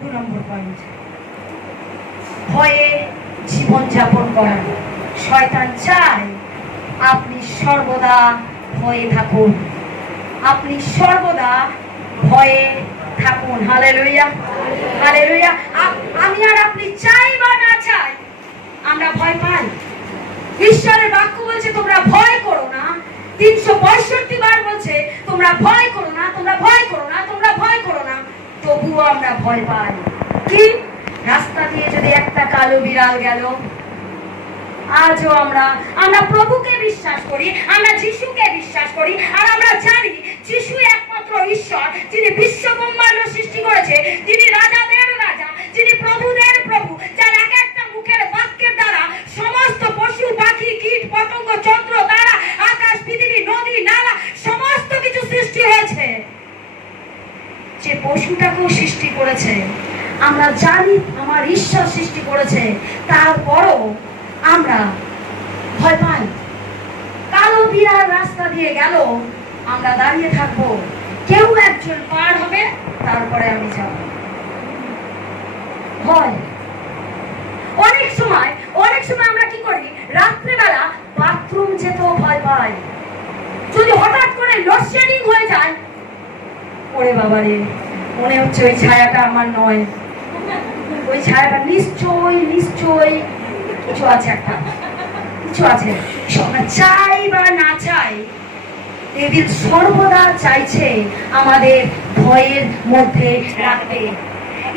দু নম্বর পয়েন্ট ভয়ে শয়তান চায় আপনি সর্বদা ভয়ে থাকুন। আপনি সর্বদা ভয়ে থাকুন। হালে লইয়া হালে লইয়া আমি আর আপনি চাই বা না চাই, আমরা ভয় পাই। ঈশ্বরের বাক্য বলছে, তোমরা ভয় করো না। তিনশো পঁয়ষট্টি বার বলছে, তোমরা ভয় করো না, তোমরা ভয় করো না, তোমরা ভয় করো না। তবুও আমরা ভয় পাই। কি? রাস্তা দিয়ে যদি একটা কালো বিড়াল গেল, আজও আমরা আমরা প্রভুকে বিশ্বাস করি, আমরা যিশুকে বিশ্বাস করি, আর আমরা জানি যিশু একমাত্র ঈশ্বর, যিনি বিশ্ব ব্রহ্মাণ্ড সৃষ্টি করেছে যিনি রাজাদের রাজা, যিনি প্রভুদের প্রভু, যার এক একটা মুখের বাক্যের দ্বারা সমস্ত পশু, পাখি, কীট, পতঙ্গ চন্দ্র তারা আকাশ, পৃথিবী, নদী, নালা, সমস্ত কিছু সৃষ্টি হয়েছে। যে পশুটাকেও সৃষ্টি করেছে। আমরা জানি আমার ঈশ্বর সৃষ্টি করেছে। তারপরও আমরা ভয় পাই। কালো বিড়াল রাস্তা দিয়ে গেল, আমরা দাঁড়িয়ে থাকব। কেউ একজন পার হবে, তারপরে আমি যাব। ভয়। অনেক সময় অনেক সময় আমরা কি করি? রাত্রেবেলা বাথরুম যেতেও ভয় পাই। যদি হঠাৎ করে লোডশেডিং হয়ে যায় ওরে বাবারে, মনে হচ্ছে ওই ছায়াটা আমার নয়। ওই ছায়াটা নিশ্চয়ই নিশ্চয়ই কিছু আছে একটা, কিছু আছে। চাই বা না চাই টেবিল সর্বদা চাইছে আমাদের ভয়ের মধ্যে রাখতে।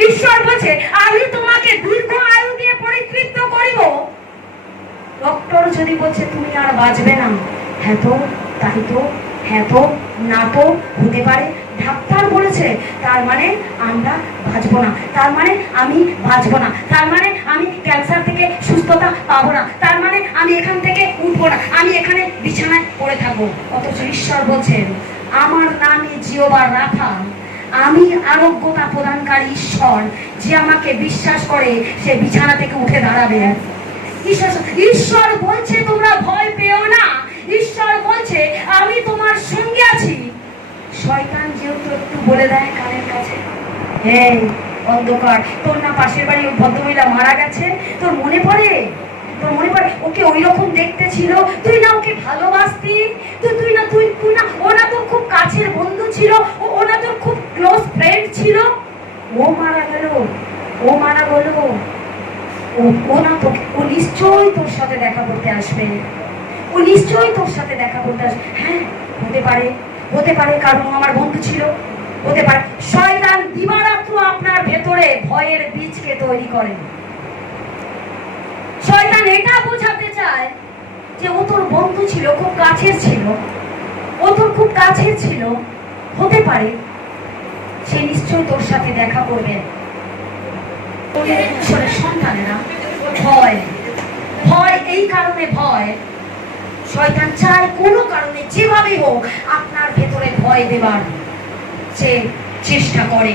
ঈশ্বর বলছে, আমি তোমাকে দীর্ঘ আয়ু দিয়ে পরিতৃপ্ত করিব। ডক্টর যদি বলছে, তুমি আর বাঁচবে না। হ্যাঁ তো, তাই তো হ্যাঁ তো, না তো, হতে পারে। ডাক্তার বলেছে, তার মানে আমরা বাঁচবো না। তার মানে আমি বাঁচবো না। তার মানে আমি ক্যান্সার থেকে সুস্থতা পাবো না। তার মানে আমি এখান থেকে উঠবো না। আমি এখানে বিছানায় পড়ে থাকব। অথচ ঈশ্বর বলছেন, আমার নামে জিওবার রাখা। আমি আরোগ্যতা প্রদানকারী ঈশ্বর। যে আমাকে বিশ্বাস করে, সে বিছানা থেকে উঠে দাঁড়াবে। ঈশ্বর ঈশ্বর বলছে, তোমরা ভয় পেও না। ঈশ্বর বলছে, আমি তোমার সঙ্গে আছি। শয়তান যেহেতু একটু বলে দেয় কানের কাছে এই অন্ধকার, তোর না পাশের বাড়ি ভদ্রমহিলা মারা গেছে, তোর মনে পড়ে? তোর মনে পড়ে? ওকে ওই রকম দেখতে ছিল? তুই না ওকে ভালোবাসতি? তুই তুই না, তুই তুই না, ও না তোর খুব কাছের বন্ধু ছিল, ও না তোর খুব ক্লোজ ফ্রেন্ড ছিল? ও মারা গেল, ও মারা গেল। ও ও না তোকে, ও নিশ্চয়ই তোর সাথে দেখা করতে আসবে। ও নিশ্চয়ই তোর সাথে দেখা করতে আসবে। হ্যাঁ হতে পারে। হতে পারে কারণ আমার বন্ধু ছিল। হতে পারে। শয়তান দিবারাত্র আপনার ভেতরে ভয়ের বীজকে তৈরি করে শয়তান এটা বোঝাতে চায় যে ও তোর বন্ধু ছিল, খুব কাছের ছিল। ও তোর খুব কাছের ছিল। হতে পারে সে নিশ্চয়ই তোর সাথে দেখা করবে। সন্তানেরা ভয়। ভয় এই কারণে ভয় শয়তান চায় কোনো কারণে যেভাবে হোক আপনার ভেতরে ভয় দেবার সে চেষ্টা করে।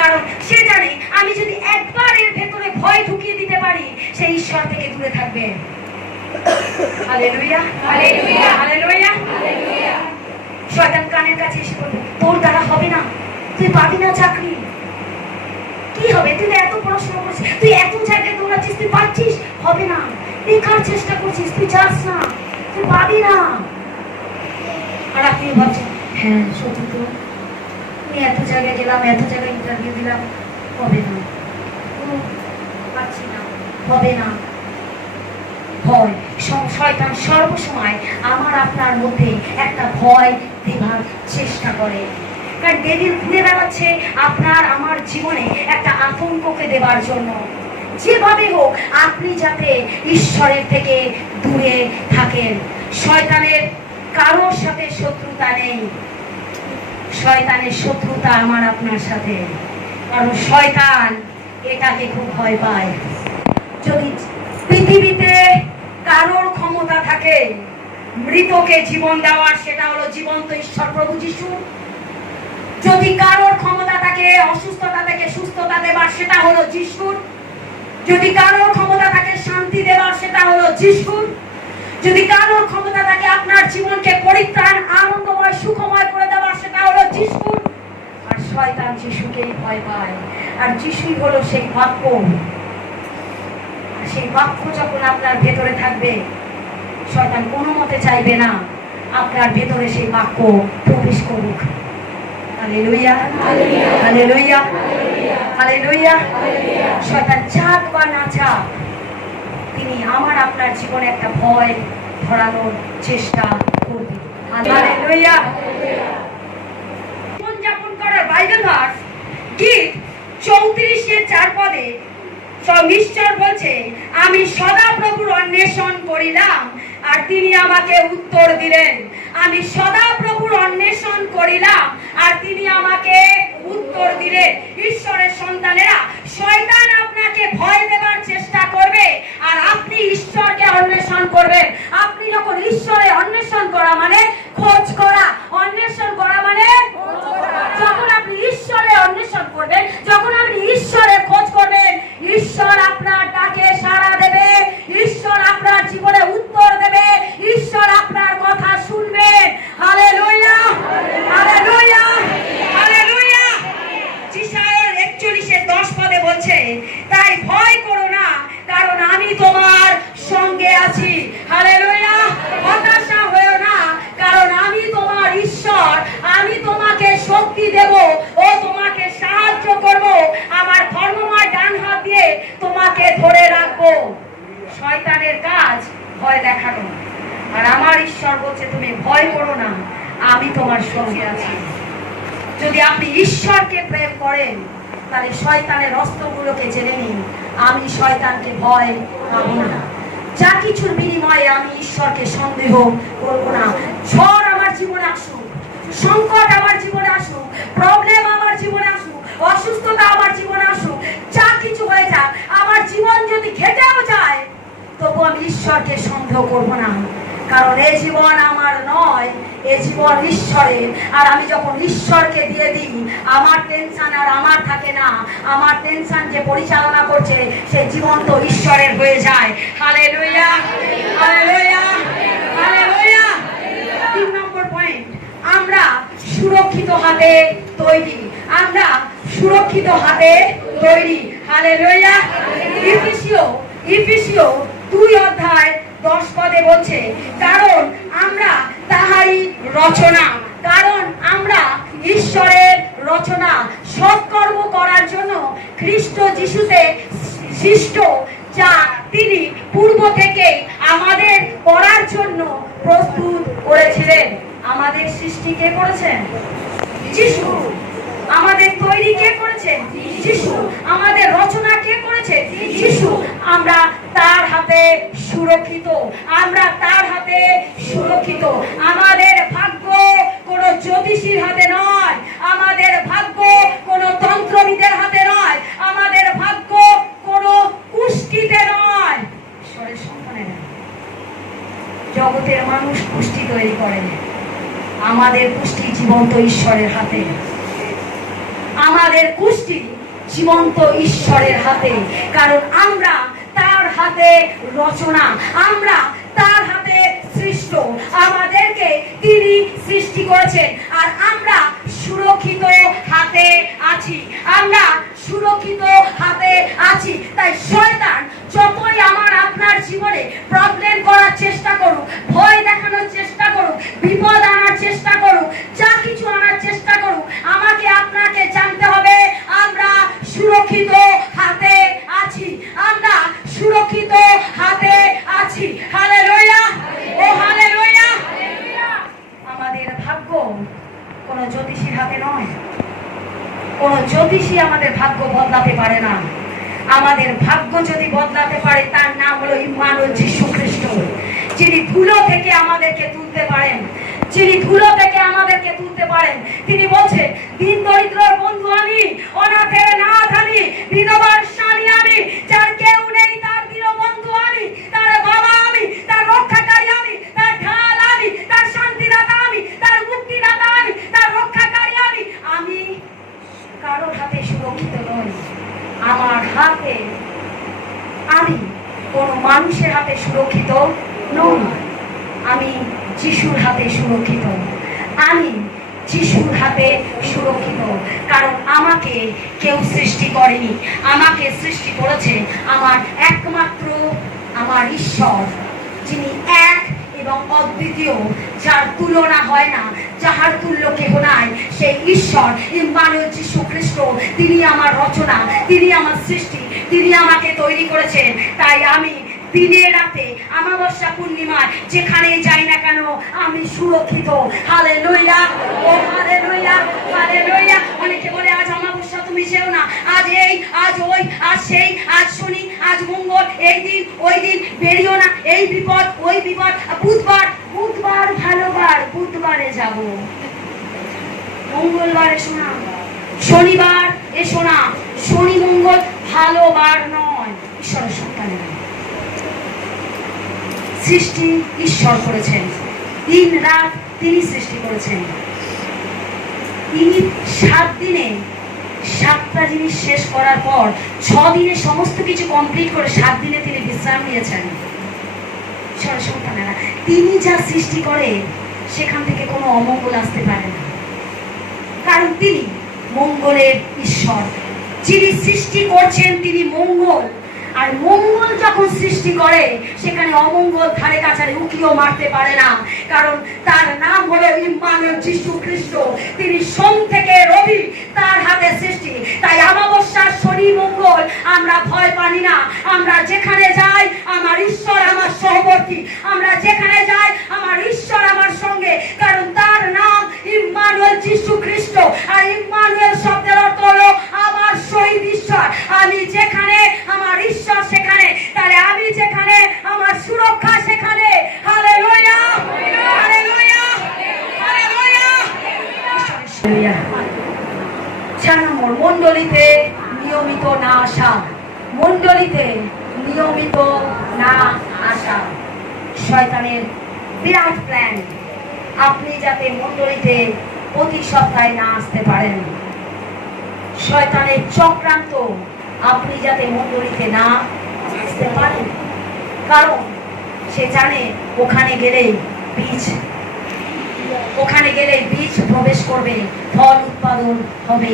কারণ সে জানে আমি যদি একবার এর ভেতরে ভয় ঢুকিয়ে দিতে পারি, সে ঈশ্বর থেকে দূরে থাকবে। শয়তান কানের কাছে এসে বলবে, তোর দ্বারা হবে না, তুই পাবি না চাকরি। কি হবে? তুই এত পড়াশোনা করছিস, তুই এত জায়গায় দৌড়াচ্ছিস, তুই পারছিস? হবে না। বেকার চেষ্টা করছিস? তুই যাস না। তুই পাবি না। আর আপনি ভাবছেন হ্যাঁ। সত্যি তো? আমি এত জায়গায় গেলাম এত জায়গায় ইন্টারভিউ দিলাম হবে না। ও, পারছি না হবে না। ভয় শয়তান সর্বসময় আমার আপনার মধ্যে একটা ভয় দেবার চেষ্টা করে। কারণ ডেভিল ঘুরে বেড়াচ্ছে আপনার আমার জীবনে একটা আতঙ্ককে দেবার জন্য। যেভাবে হোক, আপনি যাতে ঈশ্বরের থেকে দূরে থাকেন। শয়তানের কারোর সাথে শত্রুতা নেই। শয়তানের শত্রুতা আমার আপনার সাথে। কারণ শয়তান এটাকে খুব ভয় পায়। যদি পৃথিবীতে কারোর ক্ষমতা থাকে, মৃতকে জীবন দেওয়ার, সেটা হলো জীবন্ত ঈশ্বর প্রভু যিশু। যদি কারোর ক্ষমতা থাকে, অসুস্থতা থেকে সুস্থতা দেবার, সেটা হলো যিশুর। যদি কারোর ক্ষমতা থাকে শান্তি দেওয়ার সেটা হলো যিশুর। যদি কারোর ক্ষমতা থাকে আপনার জীবনকে পরিত্রাণ, আনন্দময়, সুখময় করে দেওয়ার সেটা হলো যিশুর। আর শয়তান যিশুকেই ভয় পায়। আর যিশুই হলো সেই বাক্য। সেই বাক্য যখন আপনার ভেতরে থাকবে, শয়তান কোনো মতে চাইবে না, আপনার ভেতরে সেই বাক্য প্রবেশ করুক। হালেলুয়া হালেলুয়া হালেলুয়া শয়তান চাক বা না চাক তিনি আমার আপনার জীবনে একটা ভয় ধরানোর চেষ্টা করবে। হালেলুয়া জীবনযাপন করার বাইবেল ভার্স গীত চৌত্রিশের চার পদে ঈশ্বর বলছে, আমি সদা প্রভুর অন্বেষণ করিলাম, আর তিনি আমাকে উত্তর দিলেন। আমি সদা প্রভুর অন্বেষণ করিলাম আর তিনি আমাকে উত্তর দিলেন ঈশ্বরের সন্তানেরা শয়তান আপনাকে ভয় দেবার চেষ্টা করবে আর আপনি ঈশ্বরকে অন্বেষণ করবেন আপনি যখন ঈশ্বরের অন্বেষণ করা মানে খোঁজ করা অন্বেষণ করা মানে যখন আপনি ঈশ্বরের অন্বেষণ করবেন যখন আপনি ঈশ্বরের খোঁজ করবেন ঈশ্বর আপনার ডাকে সাড়া দেবে ঈশ্বর আপনার জীবনে উত্তর দেবে ঈশ্বর আপনার কথা শুনবেন হালেলুয়া হালেলুয়া হালেলুয়া যিশায়ার 41 এর 10 পদে বলছে তাই ভয় করো না কারণ আমি তোমার সঙ্গে আছি হালেলুয়া হতাশা হয়েও না কারণ আমি তোমার ঈশ্বর আমি তোমাকে শক্তি দেব ও তোমাকে সাহায্য করব আমার ধর্মময় ডান হাত দিয়ে তোমাকে ধরে রাখব শয়তানের কাজ ভয় দেখানো আর আমার ঈশ্বর বলছে তুমি ভয় করো না আমি তোমার সঙ্গে আছি যদি আপনি ঈশ্বরকে প্রেম করেন, তাহলে শয়তানের অস্ত্রগুলোকে জেনে নিন। আমি শয়তানকে ভয় পাবো না। যা কিছুর বিনিময়ে আমি ঈশ্বরকে সন্দেহ করব না। ঝড় আমার জীবনে আসুক, সংকট আমার জীবনে আসুক প্রবলেম আমার জীবনে আসুক, অসুস্থতা আমার জীবনে আসুক, যা কিছু হয়ে যাক, আমার জীবন যদি ঘেটেও যায়, তবু আমি ঈশ্বরকে সন্দেহ করব না। কারণ এই জীবন আমার নয় এই জীবন ঈশ্বরের আর আমি যখন ঈশ্বরকে দিয়ে দিই, আমার টেনশন আর আমার থাকে না। আমার টেনশন যে পরিচালনা করছে, সেই জীবন তো ঈশ্বরের হয়ে যায়। হালে লইয়া হালে লইয়া হালে লইয়া তিন নম্বর পয়েন্ট আমরা সুরক্ষিত হাতে তৈরি। আমরা সুরক্ষিত হাতে তৈরি। হালে লইয়া ইফিসিও ইফিসিও দুই অধ্যায় দশ পদে বলছে, কারণ আমরা তাহারই রচনা, কারণ আমরা ঈশ্বরের রচনা সৎকর্ম করার জন্য খ্রিস্ট যিশুতে সৃষ্ট, যা তিনি পূর্ব থেকে আমাদের করার জন্য প্রস্তুত করেছিলেন। আমাদের সৃষ্টি কে করেছেন? যিশু। আমাদের তৈরি কে করেছে? যিশু। আমাদের রচনা কে করেছে? যিশু। আমরা তার হাতে সুরক্ষিত। আমরা তার হাতে সুরক্ষিত। আমাদের ভাগ্য কোনো জ্যোতিষীর হাতে নয়। আমাদের ভাগ্য কোনো তন্ত্রবিদের হাতে নয়। আমাদের ভাগ্য কোনো কুষ্টিতে নয়। জগতের মানুষ পুষ্টি তৈরি করে আমাদের পুষ্টি জীবন্ত ঈশ্বরের হাতে। আমাদের কুষ্টি জীবন্ত ঈশ্বরের হাতে। কারণ আমরা তার হাতে রচনা, আমরা তার হাতে সৃষ্ট। আমাদেরকে তিনি সৃষ্টি করেছেন আর আমরা সুরক্ষিত হাতে আছি। আমরা সুরক্ষিত হাতে আছি। তাই শয়তান, যতই আমার আপনার জীবনে প্রবলেম করার চেষ্টা করুক, ভয় দেখানোর চেষ্টা করুক, বিপদ আনার চেষ্টা করুক যা কিছু আনার চেষ্টা করুক আমাকে আপনাকে জানতে হবে আমরা সুরক্ষিত হাতে আছি আমরা সুরক্ষিত হাতে আছি হালে লইয়া ও হালে লইয়া আমাদের ভাগ্য কোনো জ্যোতিষীর হাতে নয় কোন জ্যোতিষী আমাদের ভাগ্য বদলাতে পারে না আমাদের ভাগ্য যদি বদলাতে পারে হলো ইমানুল যিশু খ্রিস্ট যিনি ধুলো থেকে আমাদেরকে তুলতে পারেন, যিনি ধুলো থেকে আমাদেরকে তুলতে পারেন, তিনি বলছেন দিন দরিদ্রর বন্ধু আমি, অনাথের নাথ আমি, বিধবার স্বামী আমি, যার কেউ নেই, তার দিন বন্ধু আমি, তার বাবা আমি, তার রক্ষাকারী আমি, তার ঢাল আমি, তার শান্তিদাতা আমি, তার মুক্তিদাতা আমি, তার রক্ষাকারী আমি আমি কারোর হাতে সুরক্ষিত নই, আমার হাতে আমি। কোনো মানুষের হাতে সুরক্ষিত নই। আমি যিশুর হাতে সুরক্ষিত। আমি যিশুর হাতে সুরক্ষিত। কারণ আমাকে কেউ সৃষ্টি করেনি। আমাকে সৃষ্টি করেছে আমার একমাত্র, আমার ঈশ্বর, যিনি এক এবং অদ্বিতীয়, যার তুলনা হয় না, যাহার তুল্য কেহ নাই সেই ঈশ্বর, ইম্মানুয়েল হচ্ছে খ্রিস্ট তিনি আমার রচনা, তিনি আমার সৃষ্টি, তিনি আমাকে তৈরি করেছেন। তাই আমি দিনে রাতে আমাবস্যা পূর্ণিমায় যেখানে যাই না কেন, আমি সুরক্ষিত। হালে লইয়া ও হালে লইয়া হালে লইয়া অনেকে বলে, আজ আমাবস্যা তুমি যেও না। আজ এই, আজ ওই, আজ সেই, আজ শনি, আজ মঙ্গল। এই দিন, ওই দিন বেরিও না। এই বিপদ, ওই বিপদ। বুধবার বুধবার ভালোবার, বুধবারে যাব। মঙ্গলবার শোনা শনিবার, এসো না। শনি, মঙ্গল ভালোবার নয়। ঈশ্বরের সন্তানেরা। সৃষ্টি ঈশ্বর করেছেন। দিন রাত তিনি সৃষ্টি করেছেন। তিনি সাত দিনে, সাতটা জিনিস শেষ করার পর ছ দিনে সমস্ত কিছু কমপ্লিট করে সাত দিনে তিনি বিশ্রাম নিয়েছেন। সন্তানেরা তিনি যা সৃষ্টি করে, সেখান থেকে কোনো অমঙ্গল আসতে পারে না। কারণ তিনি মঙ্গলের ঈশ্বর। যিনি সৃষ্টি করছেন, তিনি মঙ্গল। আর মঙ্গল যখন সৃষ্টি করে, সেখানে অমঙ্গল ধারে কাছারে উকিও মারতে পারে না। কারণ তার নাম হলো ইমানুয়েল যিশু খ্রিস্ট তিনি সোম থেকে রবি তার হাতে সৃষ্টি। তাই অমাবস্যার শনি মঙ্গল, আমরা ভয় পানি না। আমরা যেখানে যাই, আমার ঈশ্বর আমার সহবর্তী। আমরা যেখানে যাই, আমার ঈশ্বর আমার সঙ্গে। কারণ তার নাম ইম্মানুয়েল যিশু খ্রিস্ট। আর ইম্মানুয়েল শব্দের অর্থ হলো আমার শহীদ ঈশ্বর। আমি যেখানে, আমার ঈশ্বর সেখানে। তাহলে আমি যেখানে, আমার সুরক্ষা সেখানে। হালেলুয়া! হালেলুয়া! চার নম্বর মণ্ডলীতে নিয়মিত না আসা। মণ্ডলীতে নিয়মিত না আসা। শয়তানের বিরাট প্ল্যান আপনি যাতে মণ্ডলীতে প্রতি সপ্তাহে না আসতে পারেন। শয়তানের চক্রান্ত। আপনি যাতে মণ্ডলীতে না আসতে পারেন। কারণ সে জানে ওখানে গেলেই বীজ। ওখানে গেলে বীজ প্রবেশ করবে, ফল উৎপাদন হবে।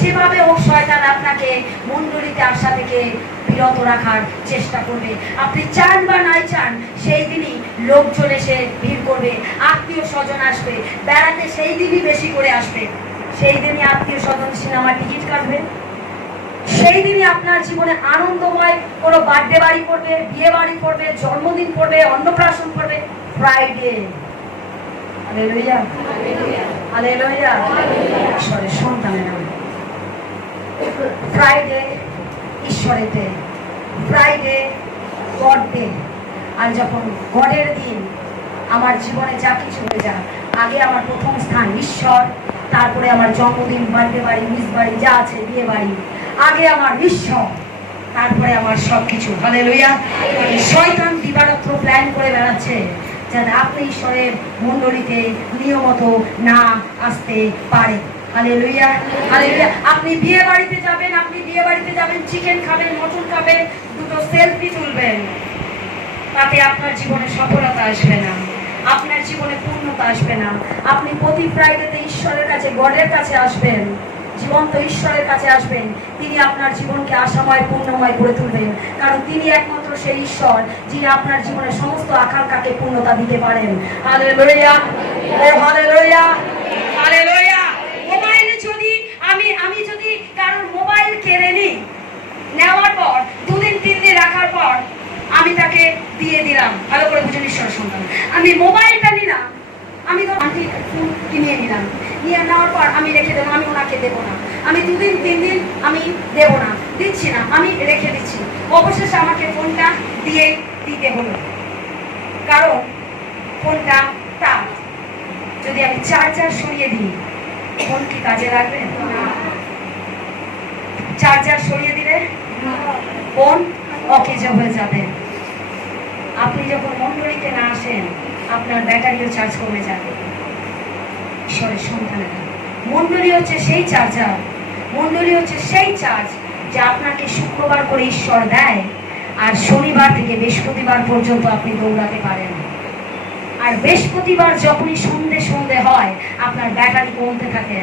যেভাবে ও শয়তান আপনাকে মণ্ডলীতে আসা থেকে বিরত রাখার চেষ্টা করবে। আপনি চান বা নাই চান, সেই দিনই লোকজন এসে ভিড় করবে, আত্মীয় স্বজন আসবে, বেড়াতে সেই দিনই বেশি করে আসবে। সেই দিনই আত্মীয় স্বজন সিনেমার টিকিট কাটবে। সেই দিনই আপনার জীবনে আনন্দময় কোনো বার্থডে বাড়ি পড়বে, বিয়ে বাড়ি পড়বে, জন্মদিন পড়বে, অন্নপ্রাশন পড়বে। ফ্রাইডে ফ্রাইডে আর যখন গডের দিন, আমার জীবনে যা কিছু হয়ে যায় আগে আমার প্রথম স্থান ঈশ্বর, তারপরে আমার জন্মদিন বার্থডে বাড়ি মিস বাড়ি, যা আছে, বিয়ে বাড়ি, আগে আমার ঈশ্বর, তারপরে আমার সব কিছু হালে লইয়া শয়তান দিবারাত্র প্ল্যান করে বেড়াচ্ছে। যাতে আপনি ঈশ্বরের মণ্ডলীতে নিয়মত না আসতে পারে। আপনি বিয়ে বাড়িতে যাবেন, আপনি বিয়ে বাড়িতে যাবেন চিকেন খাবেন, মটন খাবেন, দুটো সেলফি তুলবেন। তাতে আপনার জীবনে সফলতা আসবে না, আপনার জীবনে পূর্ণতা আসবে না। আপনি প্রতি ফ্রাইডেতে ঈশ্বরের কাছে গডের কাছে আসবেন। জীবন্ত ঈশ্বরের কাছে আসবেন। তিনি আপনার জীবনকে আশাময়, পূর্ণময় করে তুলবেন। কারণ তিনি একমাত্র সেই ঈশ্বর, যিনি আপনার জীবনের সমস্ত আকাঙ্ক্ষাকে পূর্ণতা দিতে পারেন। হালে লইয়া ও হালে লইয়া হালে লইয়া মোবাইলে যদি আমি আমি যদি কারোর মোবাইল কেড়ে নিই নেওয়ার পর দুদিন তিন দিন রাখার পর আমি তাকে দিয়ে দিলাম ভালো করে বুঝুন ঈশ্বর সন্তান আমি মোবাইলটা নিলাম আমি তো আন্টি ফোন কিনে নিলাম নিয়ে নেওয়ার পর আমি রেখে দেবো আমি ওনাকে দেবো না আমি দুদিন, তিন দিন আমি দেবো না, দিচ্ছি না, আমি রেখে দিচ্ছি। অবশেষে আমাকে ফোনটা দিয়ে দিতে হলো। কারণ ফোনটা তার। যদি আমি চার্জার সরিয়ে দিই, ফোন কি কাজে লাগবে? চার্জার সরিয়ে দিলে ফোন অকেজো হয়ে যাবে। আপনি যখন মন্ডলীতে না আসেন, আপনার ব্যাটারিও চার্জ কমে যাবে। ঈশ্বরের সন্তানেরা মন্ডলী হচ্ছে সেই চার্জার মন্ডলী হচ্ছে সেই চার্জ যা আপনাকে শুক্রবার করে ঈশ্বর দেয়। আর শনিবার থেকে বৃহস্পতিবার পর্যন্ত আপনি দৌড়াতে পারেন। আর বৃহস্পতিবার যখনই সন্ধে সন্ধে হয়, আপনার ব্যাটারি কমতে থাকে।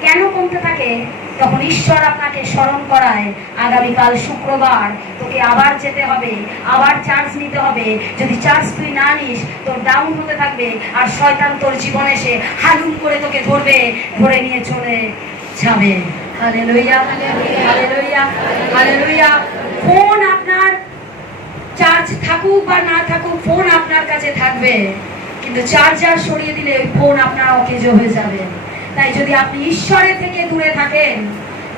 কেন কমতে থাকে? তখন ঈশ্বর আপনাকে স্মরণ করায়, আগামীকাল শুক্রবার তোকে আবার যেতে হবে, আবার চার্জ নিতে হবে। যদি চার্জ তুই না নিস, তোর ডাউন হতে থাকবে, আর শয়তান তোর জীবনে এসে হালুম করে তোকে ধরবে, ধরে নিয়ে চলে যাবে। ফোন আপনার চার্জ থাকুক বা না থাকুক ফোন আপনার কাছে থাকবে। কিন্তু চার্জার সরিয়ে দিলে ওই ফোন আপনার অকেজ হয়ে যাবে। তাই যদি আপনি ঈশ্বরের থেকে দূরে থাকেন,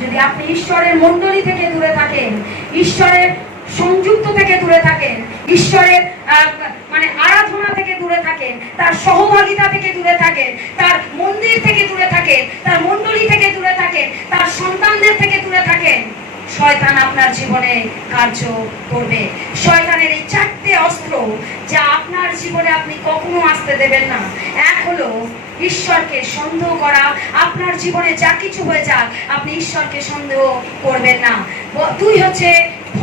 যদি আপনি ঈশ্বরের মণ্ডলী থেকে দূরে থাকেন, ঈশ্বরের সংযুক্ত থেকে দূরে থাকেন ঈশ্বরের মানে আরাধনা থেকে দূরে থাকেন তার সহভাগিতা থেকে দূরে থাকেন তার মন্দির থেকে দূরে থাকেন তার মণ্ডলী থেকে দূরে থাকেন তার সন্তানদের থেকে দূরে থাকেন শয়তান আপনার জীবনে কার্য করবে। শয়তানের এই চারটে অস্ত্র যা আপনার জীবনে আপনি কখনো আসতে দেবেন না। এক হলো ঈশ্বরকে সন্দেহ করা। আপনার জীবনে যা কিছু হয়ে যাক, আপনি ঈশ্বরকে সন্দেহ করবেন না। দুই হচ্ছে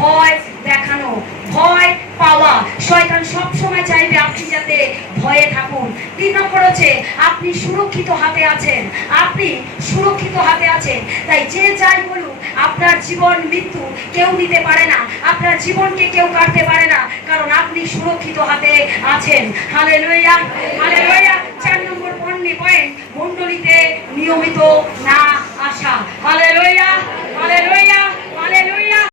ভয় দেখানো, ভয় পাওয়া। শয়তান সব সময় চাইবে আপনি যাতে ভয়ে থাকুন। তিন নম্বর হচ্ছে, আপনি সুরক্ষিত হাতে আছেন। আপনি সুরক্ষিত হাতে আছেন। তাই যে যাই বলুন আপনার জীবন মৃত্যু কেউ নিতে পারে না। আপনার জীবনকে কেউ কাটতে পারে না, কারণ আপনি সুরক্ষিত হাতে আছেন। হালে লইয়া হালে লইয়া চার নম্বর পণ্যে পয়েন্ট মন্ডলিতে নিয়মিত না আসা। হালে লইয়া হালে লইয়া হালে লইয়া